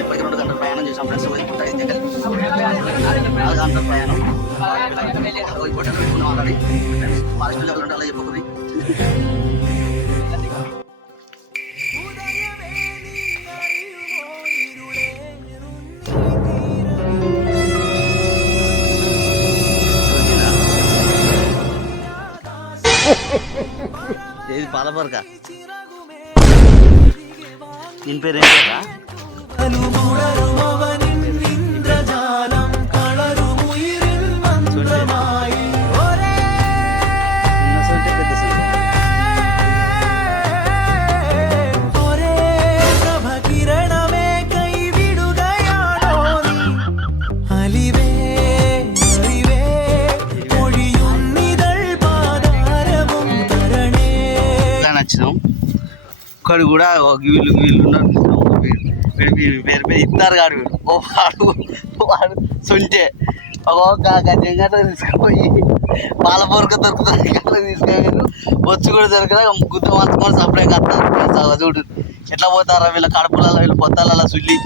ఇప్పటికీ 2 గంటల ప్రయాణం చేసాం ఫ్రెండ్స్. 4 గంటల ప్రయాణం ఆల్రెడీ ఫారెస్ట్ లెవెల్ ఉంటే అలా చెప్పుకుని ఏది పాలపరక దీని పేరు ఏంటా? నచ్చినాం ఒక్కడు కూడా వీళ్ళు పేరు మీద ఇస్తారు కాడు వాడు సొంటే ఒక గంట తీసుకుపోయి పాలపొరక దొరుకుతుంది తీసుకెళ్ళారు. వచ్చి కూడా దొరకదా గుద్ద మార్చుకొని సపరేట్ వస్తారు. చూడు ఎట్లా పోతారా వీళ్ళ కడుపులలో వీళ్ళ పొత్తాలలో సుల్లి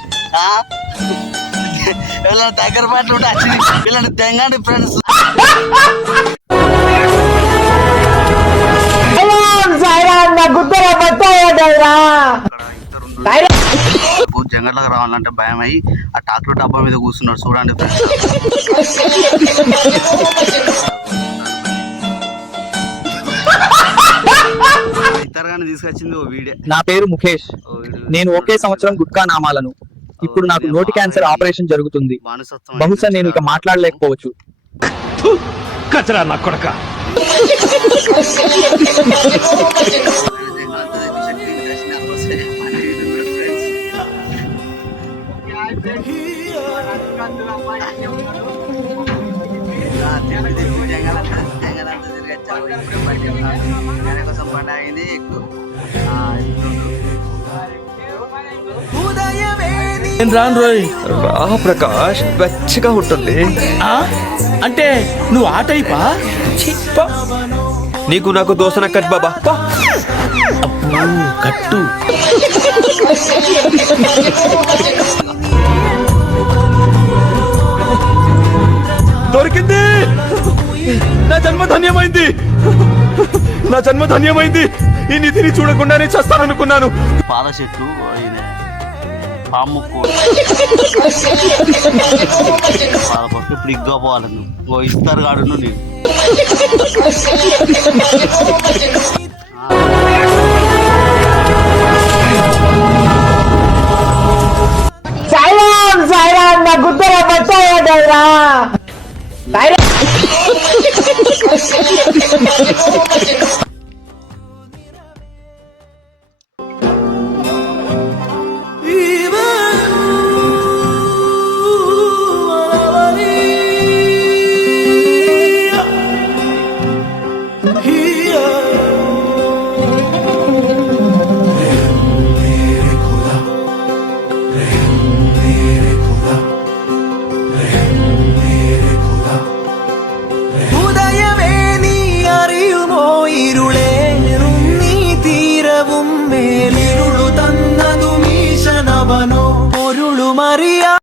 వీళ్ళని దగ్గర పాటలు ఉంటే వచ్చి వీళ్ళని తెంగండి ఫ్రెండ్స్. జంగల్లోకి రావాలంటే భయం అయ్యి ఆ టాక్టర్ డబ్బా మీద కూర్చున్నాడు చూడండి ఫ్రెండ్స్. ఇతరుగానే తీసుకొచ్చింది ఓ వీడియో. నా పేరు ముఖేష్. నేను ఒకే సంవత్సరం గుట్కా నామాలను. ఇప్పుడు నాకు నోటి క్యాన్సర్ ఆపరేషన్ జరుగుతుంది. బహుశా నేను ఇక మాట్లాడలేకపోవచ్చు. కచరా నా కొడక. రా ప్రకాష్, వెచ్చగా ఉంటుంది. అంటే నువ్వు ఆ టైపా? నీకు నాకు దోసన కట్ బాబా కట్టు. దొరికింది. నా జన్మ ధన్యమైంది. నా జన్మ ధన్యమైంది. ఈ నిధిని చూడకుండానే చేస్తాననుకున్నాను. పాల చెట్టు పాము పాలపక్క ఇప్పుడు ఇగ్గా పోవాలి. నువ్వు ఇస్తారు కాడు నేను തന്നതും ഈശനവനോ പൊരുളു മറിയ